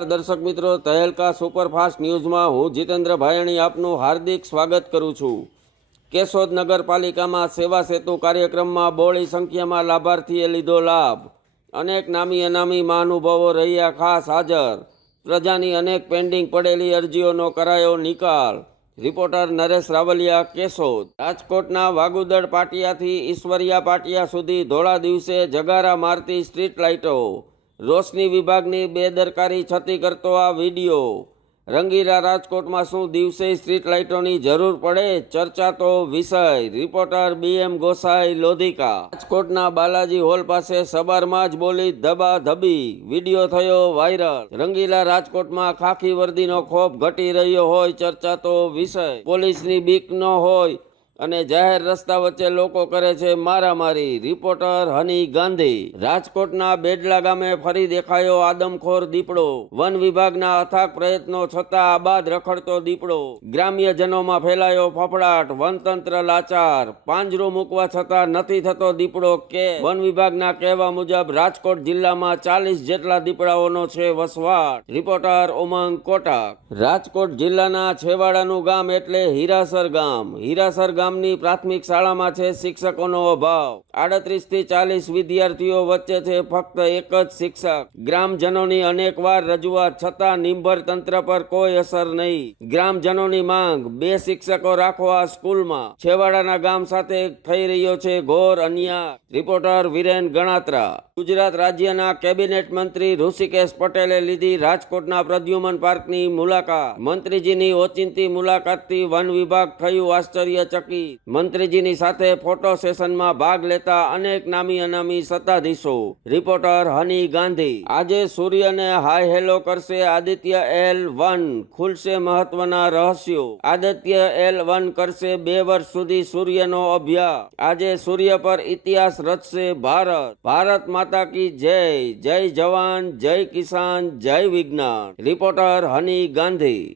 દર્શક મિત્રો, તહેલકા સુપરફાસ્ટ ન્યૂઝમાં હું જીતેન્દ્ર ભાયાણી આપનું હાર્દિક સ્વાગત કરું છું। કેશોદ નગરપાલિકામાં સેવા સેતુ કાર્યક્રમમાં બહોળી સંખ્યામાં લાભાર્થીએ લીધો લાભ। અનેક નામી અનામી મહાનુભાવો રહ્યા ખાસ હાજર। પ્રજાની અનેક પેન્ડિંગ પડેલી અરજીઓનો કરાયો નિકાલ। રિપોર્ટર નરેશ રાવલિયા, કેશોદ। રાજકોટના વાગુદડ પાટિયાથી ઈશ્વરિયા પાટિયા સુધી ધોળા દિવસે જગારા મારતી સ્ટ્રીટ લાઇટો। રોશની વિભાગની બેદરકારી છતી કરતો આ વિડીયો। રંગીલા રાજકોટમાં શું દિવસે સ્ટ્રીટ લાઇટોની જરૂર પડે? ચર્ચાતો વિષય। Reporter BM Gosai, Lodhika. રાજકોટના બાલાજી હોલ પાસે સવારમાં જ બોલી ધબાધબી, વિડીયો થયો વાયરલ। રંગીલા રાજકોટમાં ખાખી વર્દીનો ખોફ ઘટી રહ્યો હોય ચર્ચાતો વિષય। પોલીસની બીક ન હોય અને જાહેર રસ્તા વચ્ચે લોકો કરે છે મારામારી। રિપોર્ટર હની ગાંધી। રાજકોટના બેડલા ગામે ફરી દેખાયો આદમખોર દીપડો। વન વિભાગના અથાગ પ્રયત્નો છતાં આબાદ રખડતો દીપડો। ગ્રામ્યજનોમાં ફેલાયો ફફડાટ, વનતંત્ર લાચાર। પાંજરું મૂકવા છતાં નથી થતો દીપડો કેદ। વન વિભાગના કહેવા મુજબ રાજકોટ જિલ્લામાં 40 જેટલા દીપડાઓનો છે વસવાટ। રિપોર્ટર ઉમંગ કોટક। રાજકોટ જિલ્લાના છેવાડાનું ગામ એટલે હીરાસર ગામ। હીરાસર ગામની પ્રાથમિક શાળામાં છે શિક્ષકોનો અભાવ। 38 થી 40 વિદ્યાર્થીઓ વચ્ચે છે ફક્ત એક જ શિક્ષક। ગ્રામજનોની અનેકવાર રજૂઆત છતાં નિંભર તંત્ર પર કોઈ અસર નહીં। ગ્રામજનોની માંગ 2 શિક્ષકો રાખો આ સ્કૂલમાં। છેવાડાના ગામ સાથે થઈ રહ્યો છે ઘોર અન્યાય। રિપોર્ટર વિરેન ગણાત્રા। ગુજરાત રાજ્યના કેબિનેટ મંત્રી ઋષિકેશ પટેલે લીધી રાજકોટના પ્રદ્યુમન પાર્કની મુલાકાત। મંત્રીજીની ઓચિંતી મુલાકાતથી વન વિભાગ થયું આશ્ચર્યચકિત। મંત્રીજીની સાથે ફોટો સેશનમાં ભાગ લેતા અનેક નામી અનામી સત્તાધીશો। રિપોર્ટર હની ગાંધી। આજે સૂર્યને હાય હેલો કરશે આદિત્ય L1, ખુલશે મહત્વના રહસ્યો। આદિત્ય L1 કરશે 2 વર્ષ સુધી સૂર્યનો અભ્યાસ। આજે સૂર્ય પર ઇતિહાસ રચશે ભારત। ભારત માતા કી જય। જય જવાન, જય કિસાન, જય વિજ્ઞાન। રિપોર્ટર હની ગાંધી।